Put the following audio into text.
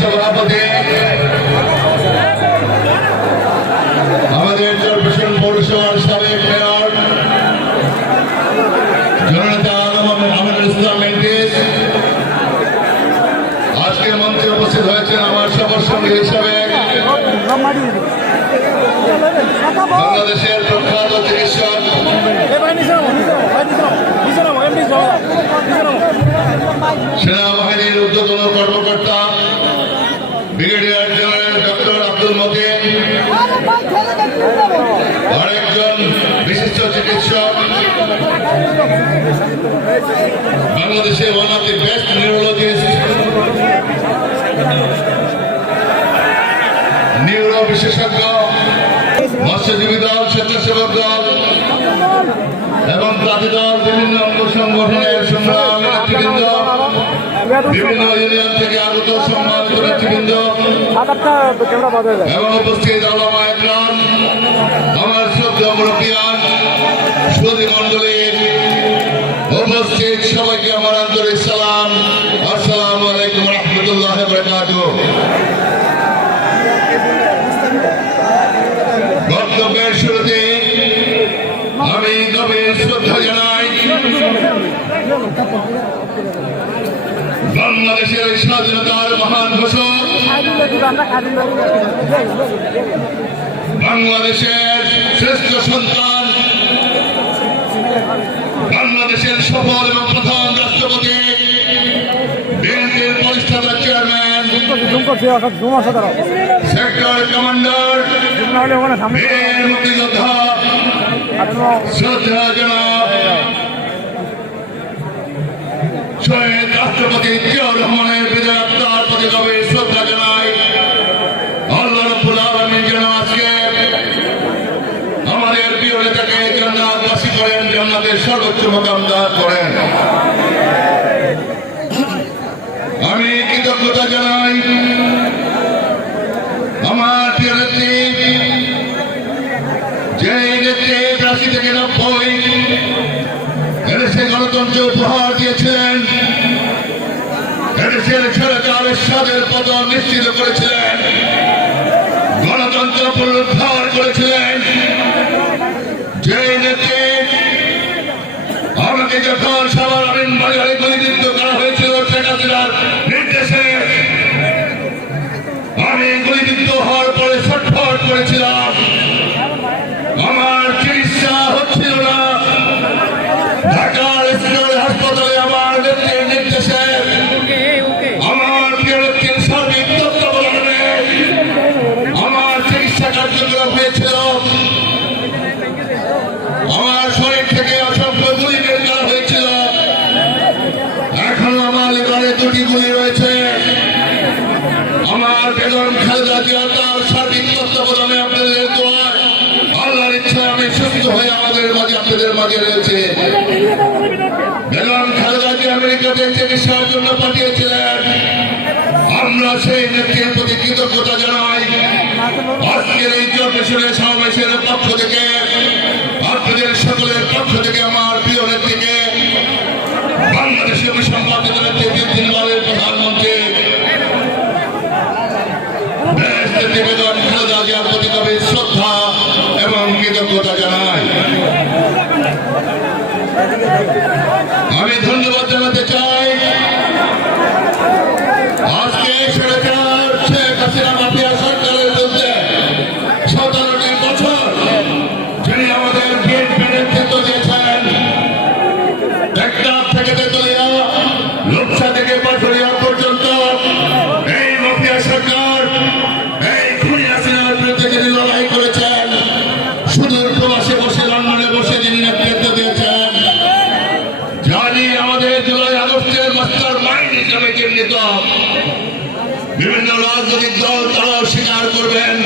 সভাপতি আমাদের চরপেশন পৌরসভার সাবেক মেয়র জননেতা আমিনুল ইসলাম মেন্ডিস আজকের মঞ্চে উপস্থিত হয়েছেন আমার সবার সঙ্গে হিসাবে বাংলাদেশের প্রখ্যাত চিকিৎসক সেনাবাহিনীর ঊর্ধ্বতন কর্মকর্তা brigadier general doctor Abdul Matin, আরেকজন বিশিষ্ট চিকিৎসক, বাংলাদেশের one of the best neurologist, neuro বিশেষজ্ঞ, মৎস্যজীবী দল, স্বেচ্ছাসেবক দল এবং তাঁতি দল, বিভিন্ন অঙ্গ সংগঠনের সংগ্রামী নেতৃবৃন্দ, বিভিন্ন ইউনিয়ন থেকে আগত সম্মানিত নেতৃবৃন্দ এবং উপস্থিত আলেমা ইকরাম, আমার শ্রদ্ধেয় মুরব্বিয়ান, সুধী মণ্ডলীর উপস্থিত সবাইকে আমার আন্তরিক সালাম। আসসালামু আলাইকুম ওয়া রাহমাতুল্লাহি ওয়া বারাকাতুহু। বক্তব্যের শুরুতে আমি গভীর শ্রদ্ধা জানাই বাংলাদেশের স্বাধীনতার মহান ঘোষক, বাংলাদেশের শ্রেষ্ঠ সন্তান, বাংলাদেশের সফল এবং প্রধান রাষ্ট্রপতি, বিএনপির প্রতিষ্ঠাতা চেয়ারম্যান, সেক্টর কমান্ডার, বীর মুক্তিযোদ্ধা, শ্রদ্ধা জনাব শহীদ রাষ্ট্রপতি জিয়াউর রহমানের বিদায় আত্মার প্রতি গভীর শ্রদ্ধা জানাই। আল্লাহ রাব্বুল আলামিন যেন আজকে আমাদের প্রিয় নেতাকে জান্নাতবাসী করেন, জান্নাতের সর্বোচ্চ মাকাম দান করেন। আমি কৃতজ্ঞতা জানাই আমার প্রিয় নেত্রী, যে নেত্রী ৮২ থেকে ৯০ এদেশে গণতন্ত্র উপহার দিয়েছিলেন, এদেশের স্বৈরাচারের স্বাদের পতন নিশ্চিত করেছিলেন, গণতন্ত্র পুনরুদ্ধার করেছিলেন, যে নেত্রী আমাকে যখন সবার আমিন বাজারে গুলিবিদ্ধ করা হয়েছিল শেখ হাসিনার নির্দেশে, আমি গুলিবিদ্ধ হওয়ার পরে ছটফট করেছিলাম। আমার চিকিৎসা হচ্ছিল না, ঢাকার এসিডি হাসপাতালে আমার নেত্রীর নির্দেশে, আমার প্রিয় নেত্রীর সার্বিক তত্ত্বাবধানে আমার চিকিৎসা কার্যক্রম হয়েছিল। আমার শরীর থেকে অসংখ্য গুলি বের করা হয়েছিল, এখনো আমার লিভারে 2টি গুলি রয়েছে। আমার বেগম খালেদা জিয়া তার সার্বিক তত্ত্বাবধানে আপনাদের দোয়ায় আল্লাহর ইচ্ছায় আমি সুস্থ হয়ে আমাদের মাঝে আপনাদের মাঝে রয়েছে। বেগম খালেদা জিয়া আমেরিকাতে চিকিৎসার জন্য পাঠিয়েছিলেন। আমরা সেই নেত্রীর প্রতি কৃতজ্ঞতা জানাই। আজকের এই চরপেশনের সমাবেশের পক্ষ থেকে, আপনাদের সকলের পক্ষ থেকে আমার প্রিয় নেত্রীকে, বাংলাদেশের সম্মানিত নেত্রী দীর্ঘদিনের প্রধানমন্ত্রী বেগম খালেদা জিয়ার প্রতি গভীর শ্রদ্ধা এবং কৃতজ্ঞতা জানাই। আমি ধন্যবাদ জানাতে চাই আজকে স্বৈরাচার শেখ হাসিনা মাফিয়া সরকারের বিরুদ্ধে ১৭টি বছর যিনি আমাদের বিএনপি নেতৃত্ব দিয়েছেন, টেকনাফ থেকে তেতুলিয়া, লোকসা থেকে পাথুরিয়া পর্যন্ত এই মাফিয়া সরকার, এই খুনি হাসিনার বিরুদ্ধে যিনি লড়াই করেছেন, সুদূর প্রবাসে বসে, লন্ডনে বসে যিনি নেতৃত্ব দিয়েছেন, জানি আমাদের জুলাই আগস্টের মাস্টার মাইন্ড হিসাবে চিহ্নিত বিভিন্ন রাজনৈতিক দল তারাও স্বীকার করবেন